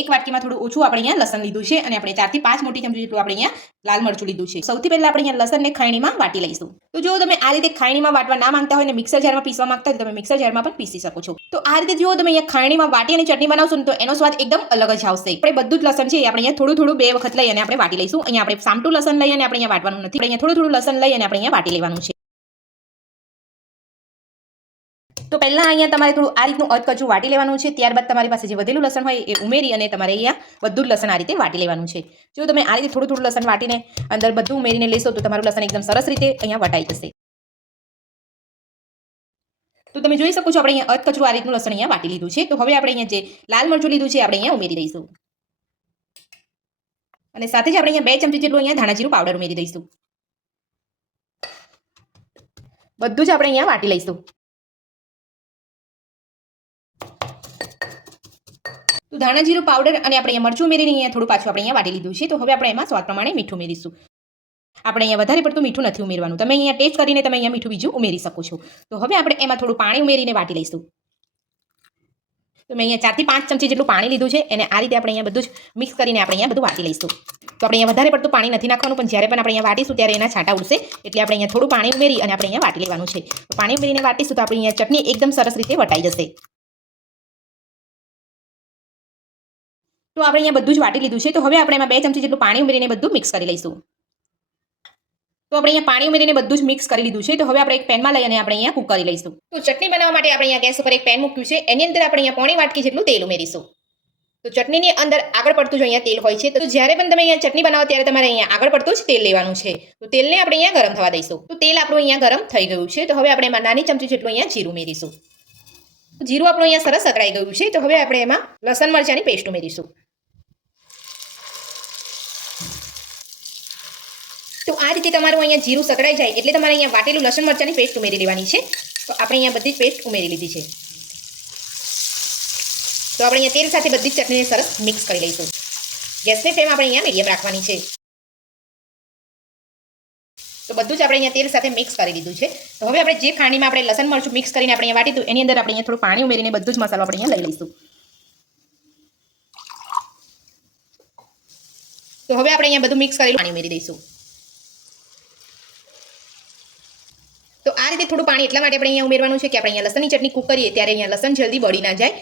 1 વાટકીમાં થોડું ઓછું આપણે અહીંયા લસણ લીધું છે અને આપણે 4 થી 5 મોટી ચમચી જેટલું આપણે અહીંયા લાલ મરચું લીધું છે। સૌથી પહેલા આપણે અહીંયા લસણને ખાયણીમાં વાટી લઈશું। તો જો તમે આ રીતે ખાયણીમાં વાટવા ના માંગતા હોય ને મિક્સર જારમાં પીસવા માંગતા હોય તો તમે મિક્સર જારમાં પણ પીસી શકો છો। તો આ રીતે જો તમે અહીંયા ખાયણીમાં વાટી અને ચટણી બનાવશો ને તો એનો સ્વાદ એકદમ અલગ જ આવશે। આપણે બધું જ લસણ છે આપણે અહીંયા થોડું થોડું 2 વખત લઈ અને આપણે વાટી લઈશું। અહીંયા આપણે સામટું લસણ લઈ અને આપણે અહીંયા વાટવાનું નથી, અહીંયા થોડું થોડું લસણ લઈ અને આપણે અહીંયા વાટી લેવાનું છે। તો પહેલા અહીંયા તમારે થોડું આ રીતનું અધકચરું વાટી લેવાનું છે। ત્યારબાદ તમારી પાસે જે વધેલું લસણ હોય એ ઉમેરી અને તમારે અહીંયા બધું જ લસણ આ રીતે વાટી લેવાનું છે। જો તમે આ રીતે થોડું થોડું લસણ વાટીને અંદર બધું ઉમેરીને લેશો તો તમારું લસણ એકદમ સરસ રીતે અહીંયા વટાઈ જશે। તો તમે જોઈ શકો છો આપણે અહીંયા અધકચરું આ રીતનું લસણ અહીંયા વાટી લીધું છે। તો હવે આપણે અહીંયા જે લાલ મરચું લીધું છે આપણે અહીંયા ઉમેરી દઈશું અને સાથે જ આપણે અહીંયા 2 ચમચી જેટલું અહીંયા ધાણા જીરું પાવડર ઉમેરી દઈશું। બધું જ આપણે અહીંયા વાટી લઈશું। તો ધાણા જીરું પાવડર અને આપણે અહીંયા મરચું ઉમેરીને અહીંયા થોડું પાછું આપણે અહીંયા વાટી લીધું છે। તો હવે આપણે એમાં સ્વાદ પ્રમાણે મીઠું ઉમેરીશું। આપણે અહીંયા વધારે પડતું મીઠું નથી ઉમેરવાનું, તમે અહીંયા ટેસ્ટ કરીને તમે અહીંયા મીઠું બીજું ઉમેરી શકો છો। તો હવે આપણે એમાં થોડું પાણી ઉમેરીને વાટી લઈશું। તો મેં અહીંયા 4 થી 5 ચમચી જેટલું પાણી લીધું છે અને આ રીતે આપણે અહીંયા બધું જ મિક્સ કરીને આપણે અહીંયા બધું વાટી લઈશું। તો આપણે અહીંયા વધારે પડતું પાણી નથી નાખવાનું, પણ જ્યારે પણ આપણે અહીંયા વાટીશું ત્યારે એના છાંટા ઉડશે, એટલે આપણે અહીંયા થોડું પાણી ઉમેરી અને આપણે અહીંયા વાટી લેવાનું છે। તો પાણી ઉમેરીને વાટીશું તો આપણી અહીંયા ચટણી એકદમ સરસ રીતે વટાઈ જશે। તો આપણે અહીંયા બધું જ વાટી લીધું છે। તો હવે આપણે એમાં 2 ચમચી જેટલું પાણી ઉમેરીને બધું મિક્સ કરી લઈશું। તો આપણે અહીંયા પાણી ઉમેરીને બધું જ મિક્સ કરી લીધું છે। તો હવે આપણે એક પેનમાં લઈ અને આપણે અહીંયા કૂક કરી લઈશું। તો ચટણી બનાવવા માટે આપણે અહીંયા ગેસ ઉપર એક પેન મૂક્યું છે, એની અંદર આપણે અહીંયા પોણી વાટકી જેટલું તેલ ઉમેરીશું। તો ચટણીની અંદર આગળ પડતું જ અહીંયા તેલ હોય છે, તો જ્યારે પણ તમે અહીંયા ચટણી બનાવો ત્યારે તમારે અહીંયા આગળ પડતું જ તેલ લેવાનું છે। તો તેલને આપણે અહીંયા ગરમ થવા દઈશું। તો તેલ આપણું અહીંયા ગરમ થઈ ગયું છે। તો હવે આપણે એમાં નાની ચમચી જેટલું અહીંયા જીરું ઉમેરીશું। જીરું આપણું અહીંયા સરસ સતરાઈ ગયું છે। તો હવે આપણે એમાં લસણ મરચાંની પેસ્ટ ઉમેરીશું। તો આ રીતે તમારું અહીંયા જીરું સતરાઈ જાય એટલે તમારે અહીંયા વાટેલું લસણ મરચાંની પેસ્ટ ઉમેરી લેવાની છે। તો આપણે અહીંયા બધી જ પેસ્ટ ઉમેરી લીધી છે। તો આપણે અહીંયા તેલ સાથે બધી જ ચટણીને સરસ મિક્સ કરી લઈશું। ગેસની ફ્લેમ આપણે અહીંયા મીડિયમ રાખવાની છે। તો બધું જ આપણે અહીંયા તેલ સાથે મિક્સ કરી લીધું છે। તો હવે આપણે જે ખાંડીમાં આપણે લસણ મરચું મિક્સ કરીને આપણે અહીંયા વાટીતું એની અંદર આપણે અહીંયા થોડું પાણી ઉમેરીને બધું જ મસાલો આપણે અહીંયા લઈ લઈશું। તો હવે આપણે અહીંયા બધું મિક્સ કરેલું પાણી ઉમેરી દઈશું। તો આ રીતે થોડું પાણી એટલા માટે આપણે અહીંયા ઉમેરવાનું છે કે આપણે અહીંયા લસણની ચટણી કૂક કરીએ ત્યારે અહીંયા લસણ જલ્દી બળી ના જાય।